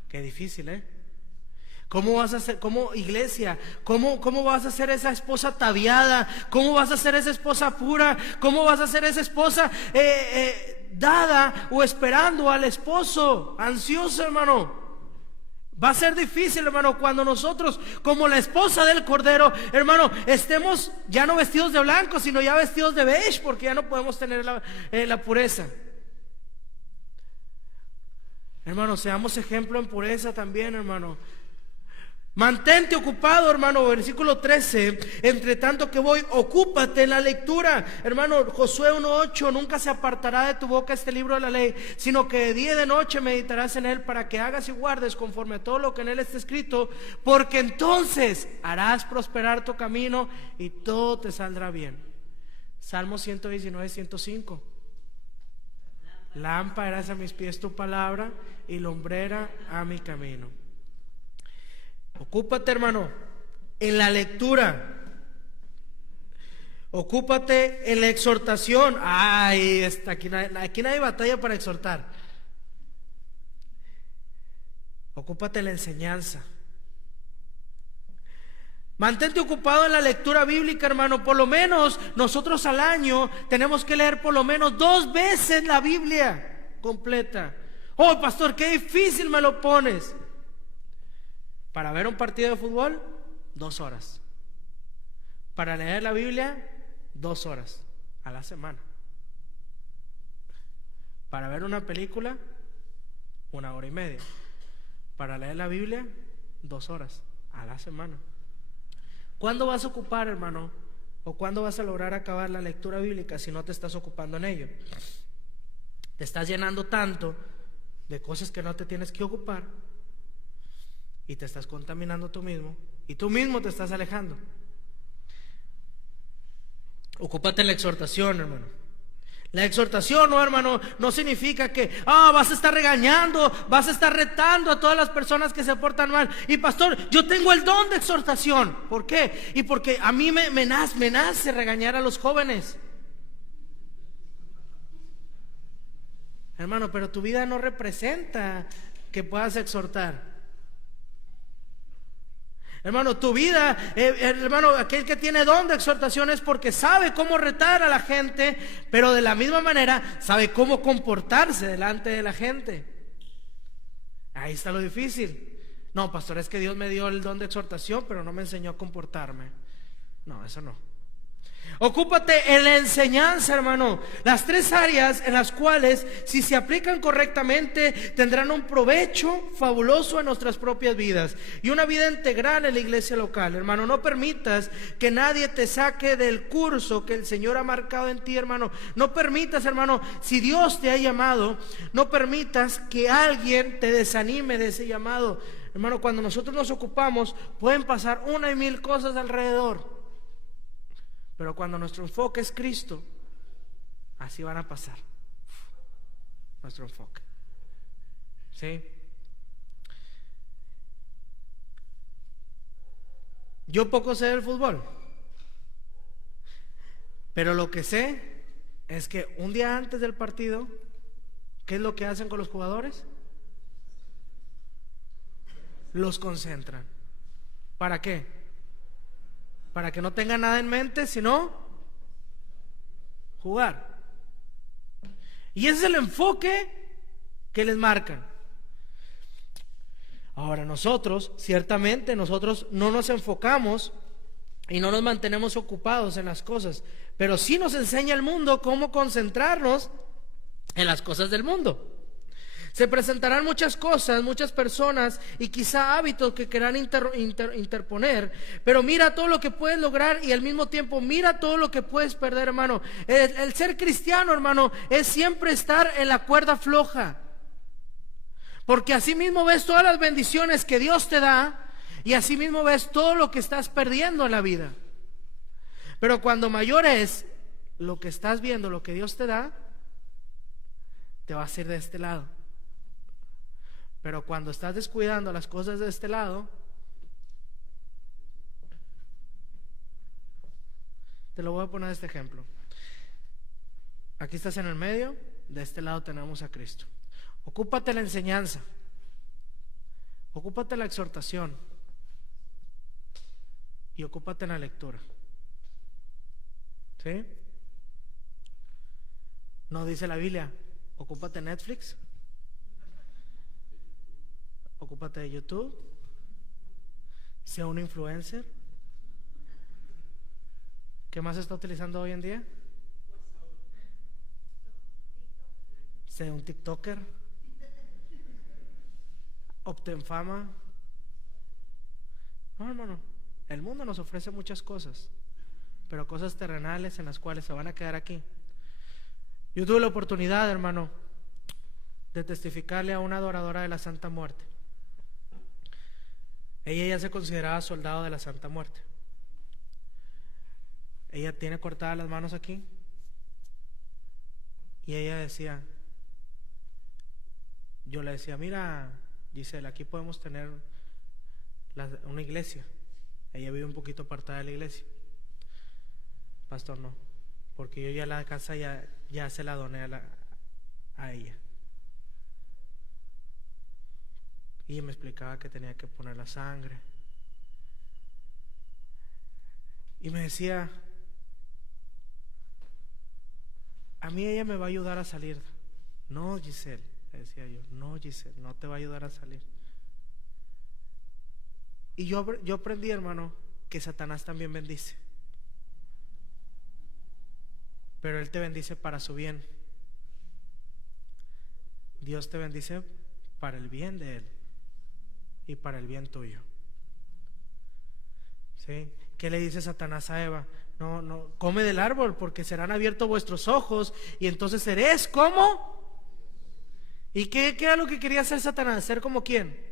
Qué difícil, ¿eh? ¿Cómo vas a hacer, como iglesia, cómo vas a ser esa esposa ataviada? ¿Cómo vas a ser esa esposa pura? ¿Cómo vas a ser esa esposa dada o esperando al esposo? Ansiosa, hermano. Va a ser difícil, hermano, cuando nosotros, como la esposa del Cordero, hermano, estemos ya no vestidos de blanco, sino ya vestidos de beige, porque ya no podemos tener la pureza. Hermano, seamos ejemplo en pureza también, hermano. Mantente ocupado, hermano, versículo 13. Entre tanto que voy, ocúpate en la lectura. Hermano, Josué 1:8, nunca se apartará de tu boca este libro de la ley, sino que de día y de noche meditarás en él, para que hagas y guardes conforme a todo lo que en él está escrito, porque entonces harás prosperar tu camino y todo te saldrá bien. Salmo 119:105. Lámpara es a mis pies tu palabra y lumbrera a mi camino. Ocúpate, hermano, en la lectura. Ocúpate en la exhortación. Ay, aquí no hay batalla para exhortar. Ocúpate en la enseñanza. Mantente ocupado en la lectura bíblica, hermano. Por lo menos nosotros al año tenemos que leer por lo menos 2 veces la Biblia completa. Oh, pastor, qué difícil me lo pones. Para ver un partido de fútbol, 2 horas. Para leer la Biblia, 2 horas a la semana. Para ver una película, 1 hora y media. Para leer la Biblia, 2 horas a la semana. ¿Cuándo vas a ocupar, hermano? ¿O cuándo vas a lograr acabar la lectura bíblica si no te estás ocupando en ello? Te estás llenando tanto de cosas que no te tienes que ocupar, y te estás contaminando tú mismo, y tú mismo te estás alejando. Ocúpate en la exhortación, hermano. La exhortación, no, hermano, no significa que vas a estar regañando, vas a estar retando a todas las personas que se portan mal. Y pastor, yo tengo el don de exhortación. ¿Por qué? Y porque a mí me nace regañar a los jóvenes. Hermano, pero tu vida no representa que puedas exhortar. Hermano, tu vida, hermano, aquel que tiene don de exhortación es porque sabe cómo retar a la gente, pero de la misma manera sabe cómo comportarse delante de la gente. Ahí está lo difícil. No, pastor, es que Dios me dio el don de exhortación, pero no me enseñó a comportarme. No, eso no. Ocúpate en la enseñanza, hermano. Las 3 áreas en las cuales, si se aplican correctamente, tendrán un provecho fabuloso en nuestras propias vidas y una vida integral en la iglesia local. Hermano, no permitas que nadie te saque del curso que el Señor ha marcado en ti, hermano. No permitas, hermano, si Dios te ha llamado, no permitas que alguien te desanime de ese llamado. Hermano, cuando nosotros nos ocupamos, pueden pasar 1 y 1000 cosas alrededor. Pero cuando nuestro enfoque es Cristo, así van a pasar. Nuestro enfoque. ¿Sí? Yo poco sé del fútbol, pero lo que sé es que un día antes del partido, ¿qué es lo que hacen con los jugadores? Los concentran. ¿Para qué? Para que no tengan nada en mente, sino jugar. Y ese es el enfoque que les marcan. Ahora nosotros, ciertamente, nosotros no nos enfocamos y no nos mantenemos ocupados en las cosas, pero sí nos enseña el mundo cómo concentrarnos en las cosas del mundo. Se presentarán muchas cosas, muchas personas y quizá hábitos que querrán interponer, pero mira todo lo que puedes lograr y al mismo tiempo mira todo lo que puedes perder, hermano. El ser cristiano, hermano, es siempre estar en la cuerda floja, porque así mismo ves todas las bendiciones que Dios te da y así mismo ves todo lo que estás perdiendo en la vida. Pero cuando mayor es lo que estás viendo, lo que Dios te da, te va a hacer de este lado. Pero cuando estás descuidando las cosas de este lado, te lo voy a poner este ejemplo. Aquí estás en el medio, de este lado tenemos a Cristo. Ocúpate la enseñanza, ocúpate la exhortación y ocúpate en la lectura. ¿Sí? No dice la Biblia, ocúpate en Netflix. ocúpate de YouTube, sea un influencer. ¿Qué más se está utilizando hoy en día? Sea un TikToker, obtén fama. No, hermano, el mundo nos ofrece muchas cosas, pero cosas terrenales en las cuales se van a quedar aquí. Yo tuve la oportunidad, hermano, de testificarle a una adoradora de la Santa Muerte. Ella ya se consideraba soldado de la Santa Muerte. Ella tiene cortadas las manos aquí, y ella decía, yo le decía, mira, Gisela, aquí podemos tener una iglesia. Ella vive un poquito apartada de la iglesia. Pastor, no, porque yo ya la casa ya se la doné a ella. Y me explicaba que tenía que poner la sangre. Y me decía, a mí ella me va a ayudar a salir. No, Giselle, le decía yo, no, Giselle, no te va a ayudar a salir. Y yo aprendí, hermano, que Satanás también bendice, pero él te bendice para su bien. Dios te bendice para el bien de él y para el bien tuyo. ¿Sí? ¿Qué le dice Satanás a Eva? No, come del árbol, porque serán abiertos vuestros ojos y entonces seréis como. ¿Y qué era lo que quería hacer Satanás? ¿Ser como quién?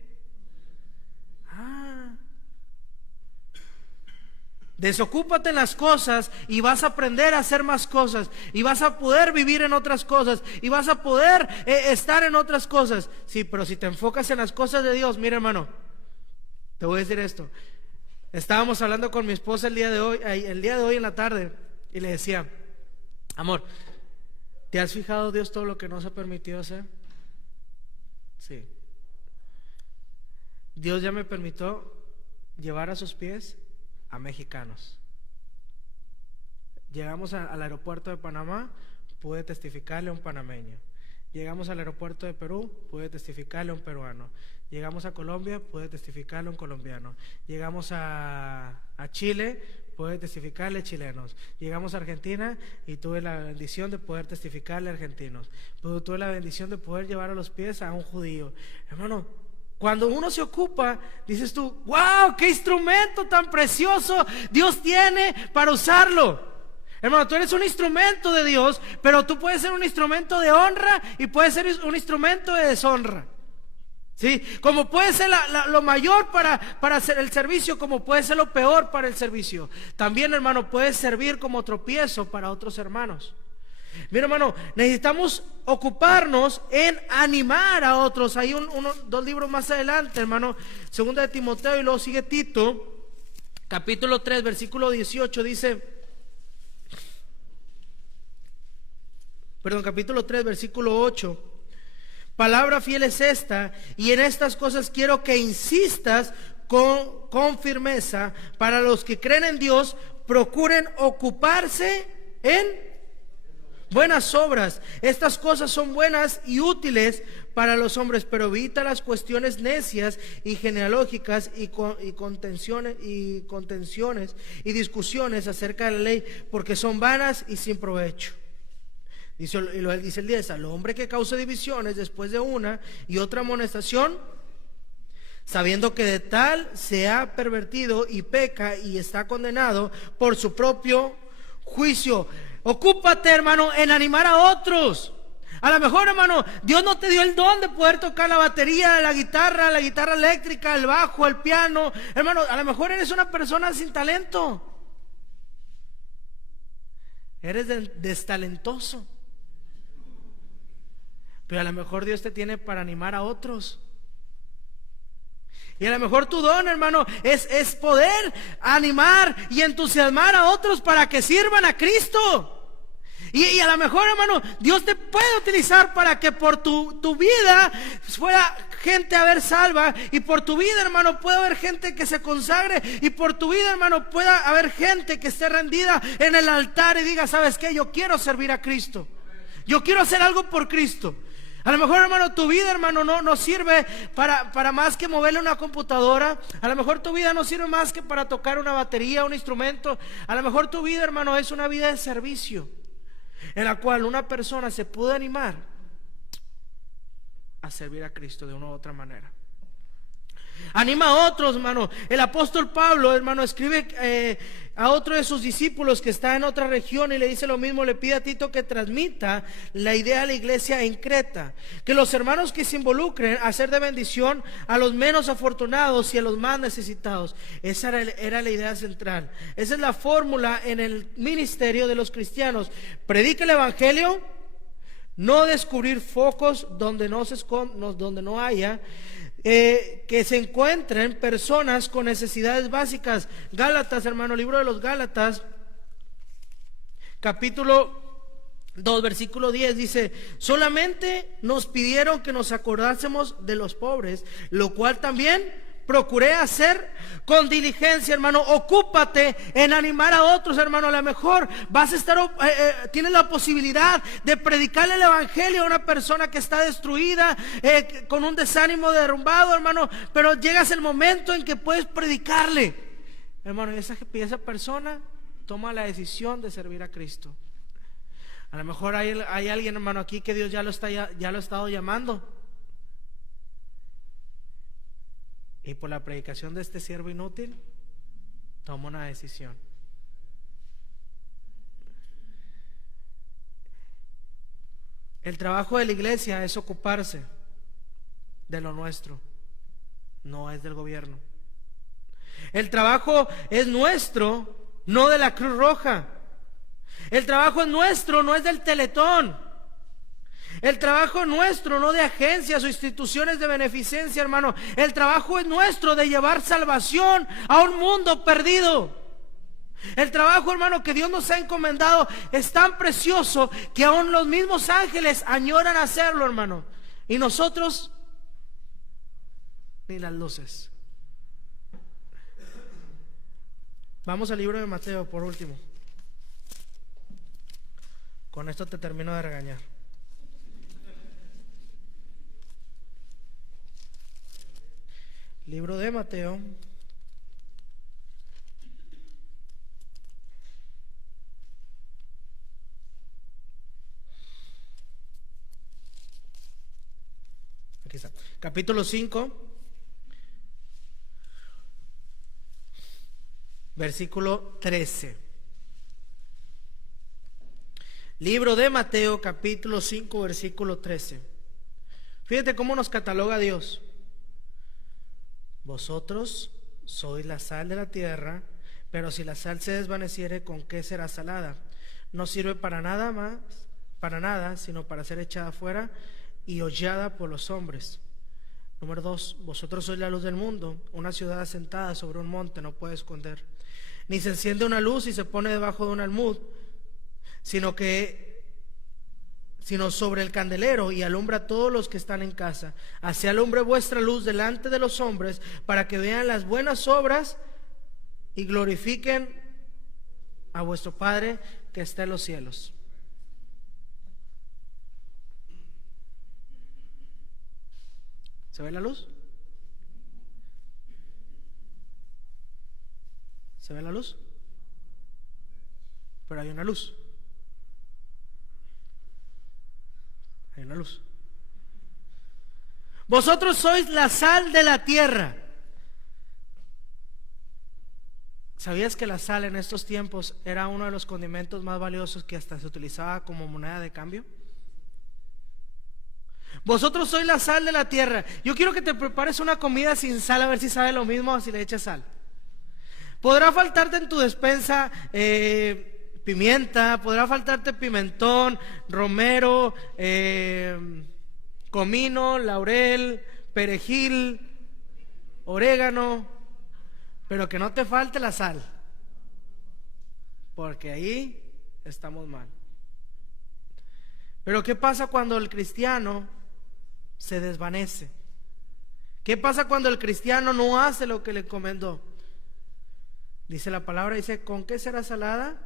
Desocúpate en las cosas y vas a aprender a hacer más cosas, y vas a poder vivir en otras cosas, y vas a poder estar en otras cosas. Sí, pero si te enfocas en las cosas de Dios, mira, hermano, te voy a decir esto. Estábamos hablando con mi esposa el día de hoy en la tarde, y le decía, amor, ¿te has fijado, Dios, todo lo que nos ha permitido hacer? Sí. Dios ya me permitió llevar a sus pies a mexicanos. Llegamos al aeropuerto de Panamá, pude testificarle a un panameño. Llegamos al aeropuerto de Perú, pude testificarle a un peruano. Llegamos a Colombia, pude testificarle a un colombiano. Llegamos a Chile, pude testificarle a chilenos. Llegamos a Argentina y tuve la bendición de poder testificarle a argentinos. Tuve la bendición de poder llevar a los pies a un judío. Hermano, cuando uno se ocupa, dices tú, wow, qué instrumento tan precioso Dios tiene para usarlo. Hermano, tú eres un instrumento de Dios, pero tú puedes ser un instrumento de honra y puedes ser un instrumento de deshonra. ¿Sí? Como puede ser lo mayor para hacer el servicio, como puede ser lo peor para el servicio. También, hermano, puedes servir como tropiezo para otros hermanos. Mira, hermano, necesitamos ocuparnos en animar a otros. Hay dos libros más adelante, hermano, Segunda de Timoteo y luego sigue Tito, capítulo 3, versículo 18, capítulo 3, versículo 8. Palabra fiel es esta, y en estas cosas quiero que insistas con firmeza. Para los que creen en Dios, procuren ocuparse en buenas obras. Estas cosas son buenas y útiles para los hombres, pero evita las cuestiones necias y genealógicas y contenciones y discusiones acerca de la ley, porque son vanas y sin provecho. Dice el 10: al hombre que cause divisiones después de una y otra amonestación, sabiendo que de tal se ha pervertido y peca y está condenado por su propio juicio. Ocúpate, hermano, en animar a otros. A lo mejor, hermano, Dios no te dio el don de poder tocar la batería, la guitarra eléctrica, el bajo, el piano. Hermano, a lo mejor eres una persona sin talento. Eres destalentoso. Pero a lo mejor Dios te tiene para animar a otros. Y a lo mejor tu don, hermano, es poder animar y entusiasmar a otros para que sirvan a Cristo. Y a lo mejor, hermano, Dios te puede utilizar para que por tu vida fuera gente a ver salva, y por tu vida, hermano, pueda haber gente que se consagre, y por tu vida, hermano, pueda haber gente que esté rendida en el altar y diga, ¿sabes qué? Yo quiero servir a Cristo. Yo quiero hacer algo por Cristo. A lo mejor, hermano, tu vida, hermano, no sirve para más que moverle una computadora. A lo mejor tu vida no sirve más que para tocar una batería, un instrumento. A lo mejor tu vida, hermano, es una vida de servicio, en la cual una persona se puede animar a servir a Cristo de una u otra manera. Anima a otros, hermano. El apóstol Pablo, hermano, escribe a otro de sus discípulos que está en otra región y le dice lo mismo. Le pide a Tito que transmita la idea a la iglesia en Creta, que los hermanos que se involucren a ser de bendición a los menos afortunados y a los más necesitados. Esa era la idea central. Esa es la fórmula en el ministerio de los cristianos: predica el evangelio, no descubrir focos donde no haya. Que se encuentren personas con necesidades básicas. Gálatas, hermano, libro de los Gálatas, capítulo 2, versículo 10, dice: solamente nos pidieron que nos acordásemos de los pobres, lo cual también procuré hacer con diligencia, hermano. Ocúpate en animar a otros, hermano. A lo mejor vas a estar, tienes la posibilidad de predicarle el evangelio a una persona que está destruida, con un desánimo derrumbado, hermano. Pero llegas el momento en que puedes predicarle, hermano, y esa persona toma la decisión de servir a Cristo. A lo mejor hay alguien, hermano, aquí que Dios ya lo ha estado llamando, y por la predicación de este siervo inútil toma una decisión. El trabajo de la iglesia es ocuparse de lo nuestro, no es del gobierno. El trabajo es nuestro, no de la Cruz Roja. El trabajo es nuestro, no es del Teletón. El trabajo es nuestro, no de agencias o instituciones de beneficencia, hermano. El trabajo es nuestro, de llevar salvación a un mundo perdido. El trabajo, hermano, que Dios nos ha encomendado es tan precioso que aún los mismos ángeles añoran hacerlo, hermano. Y nosotros, ni las luces. Vamos al libro de Mateo, por último. Con esto te termino de regañar. Libro de Mateo, aquí está, capítulo 5, versículo 13. Libro de Mateo, capítulo 5, versículo 13. Fíjate cómo nos cataloga Dios. Vosotros sois la sal de la tierra, pero si la sal se desvaneciere, ¿con qué será salada? No sirve para nada, sino para ser echada fuera y hollada por los hombres. Número 2, vosotros sois la luz del mundo. Una ciudad asentada sobre un monte no puede esconder. Ni se enciende una luz y se pone debajo de un almud, sino sobre el candelero, y alumbra a todos los que están en casa. Así alumbre vuestra luz delante de los hombres, para que vean las buenas obras y glorifiquen a vuestro Padre que está en los cielos. ¿Se ve la luz? ¿Se ve la luz? Pero hay una luz. Hay una luz. Vosotros sois la sal de la tierra. ¿Sabías que la sal en estos tiempos era uno de los condimentos más valiosos, que hasta se utilizaba como moneda de cambio? Vosotros sois la sal de la tierra. Yo quiero que te prepares una comida sin sal, a ver si sabe lo mismo o si le echas sal. Podrá faltarte en tu despensa pimienta, podrá faltarte pimentón, romero, comino, laurel, perejil, orégano, pero que no te falte la sal, porque ahí estamos mal. Pero ¿qué pasa cuando el cristiano se desvanece? ¿Qué pasa cuando el cristiano no hace lo que le encomendó? Dice la palabra, dice: ¿con qué será salada?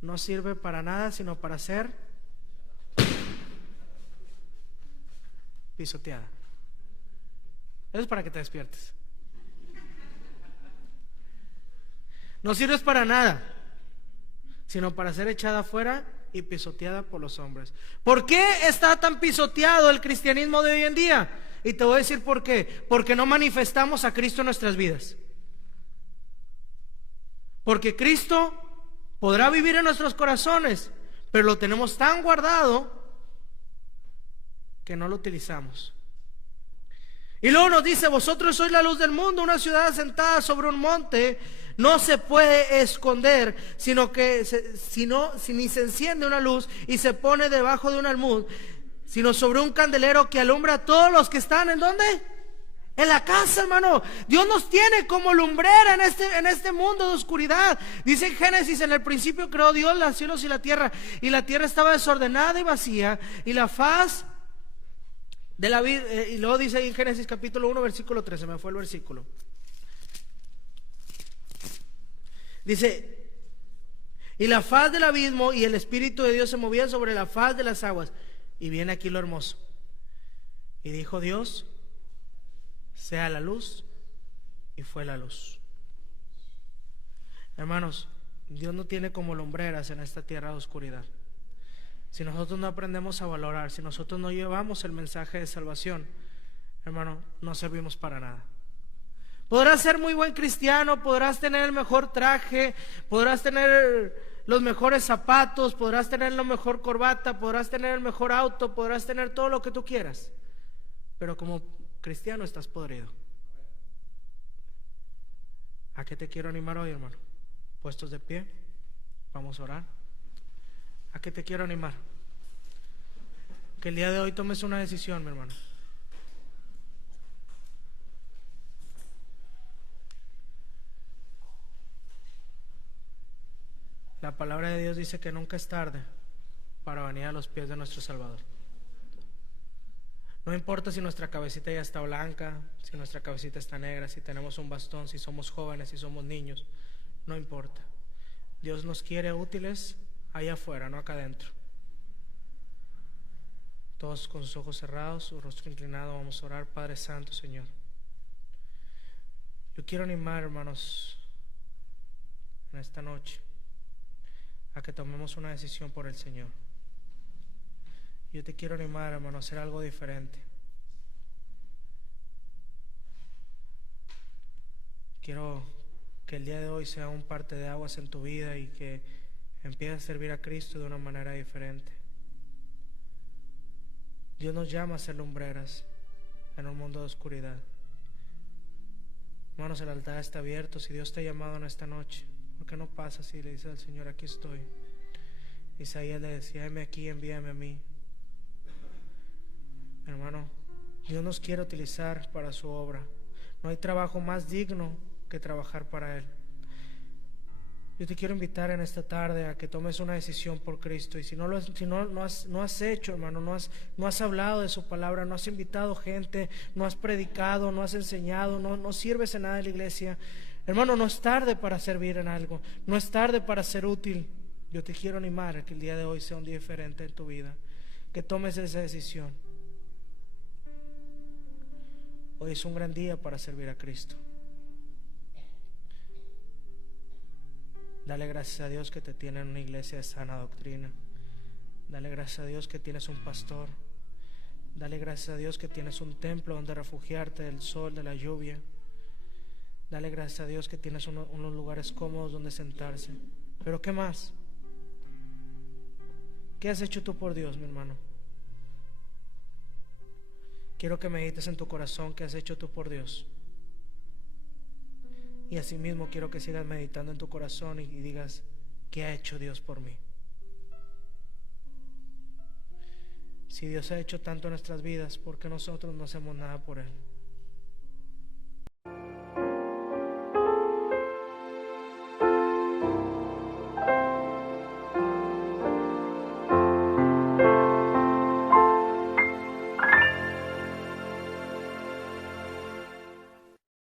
No sirve para nada, sino para ser pisoteada. Eso es para que te despiertes. No sirves para nada, sino para ser echada afuera y pisoteada por los hombres. ¿Por qué está tan pisoteado el cristianismo de hoy en día? Y te voy a decir por qué. Porque no manifestamos a Cristo en nuestras vidas. Porque Cristo podrá vivir en nuestros corazones, pero lo tenemos tan guardado que no lo utilizamos. Y luego nos dice: vosotros sois la luz del mundo. Una ciudad asentada sobre un monte no se puede esconder, sino que ni se enciende una luz y se pone debajo de un almud, sino sobre un candelero que alumbra a todos los que están ¿en dónde? En la casa, hermano. Dios nos tiene como lumbrera en este mundo de oscuridad. Dice en Génesis: en el principio creó Dios los cielos y la tierra estaba desordenada y vacía, y la faz de la vida, y luego dice ahí en Génesis capítulo 1 versículo 13, me fue el versículo. Dice: y la faz del abismo y el Espíritu de Dios se movía sobre la faz de las aguas. Y viene aquí lo hermoso. Y dijo Dios: sea la luz, y fue la luz. Hermanos, Dios no tiene como lumbreras en esta tierra de oscuridad. Si nosotros no aprendemos a valorar, si nosotros no llevamos el mensaje de salvación, hermano, no servimos para nada. Podrás ser muy buen cristiano, podrás tener el mejor traje, podrás tener los mejores zapatos, podrás tener la mejor corbata, podrás tener el mejor auto, podrás tener todo lo que tú quieras, pero como cristiano estás podrido. ¿A qué te quiero animar hoy, hermano? Puestos de pie, vamos a orar. ¿A qué te quiero animar? Que el día de hoy tomes una decisión, mi hermano. La palabra de Dios dice que nunca es tarde para venir a los pies de nuestro Salvador. No importa si nuestra cabecita ya está blanca, si nuestra cabecita está negra, si tenemos un bastón, si somos jóvenes, si somos niños, no importa. Dios nos quiere útiles allá afuera, no acá adentro. Todos con sus ojos cerrados, su rostro inclinado, vamos a orar. Padre Santo, Señor, yo quiero animar, hermanos, en esta noche a que tomemos una decisión por el Señor. Yo te quiero animar, hermano, a hacer algo diferente. Quiero que el día de hoy sea un parte de aguas en tu vida y que empieces a servir a Cristo de una manera diferente. Dios nos llama a ser lumbreras en un mundo de oscuridad. Hermanos, el altar está abierto. Si Dios te ha llamado en esta noche, ¿por qué no pasas y le dices al Señor: aquí estoy? Isaías le decía: heme aquí, envíame a mí. Hermano, Dios nos quiere utilizar para su obra. No hay trabajo más digno que trabajar para Él. Yo te quiero invitar en esta tarde a que tomes una decisión por Cristo. Y si no has hecho, hermano, no has hablado de su palabra, no has invitado gente, no has predicado, no has enseñado, no sirves en nada en la iglesia, hermano, no es tarde para servir en algo, no es tarde para ser útil. Yo te quiero animar a que el día de hoy sea un día diferente en tu vida, que tomes esa decisión. Hoy es un gran día para servir a Cristo. Dale gracias a Dios que te tiene en una iglesia de sana doctrina. Dale gracias a Dios que tienes un pastor. Dale gracias a Dios que tienes un templo donde refugiarte del sol, de la lluvia. Dale gracias a Dios que tienes unos lugares cómodos donde sentarse. Pero ¿qué más? ¿Qué has hecho tú por Dios, mi hermano? Quiero que medites en tu corazón qué has hecho tú por Dios. Y asimismo quiero que sigas meditando en tu corazón y digas: ¿qué ha hecho Dios por mí? Si Dios ha hecho tanto en nuestras vidas, ¿por qué nosotros no hacemos nada por Él?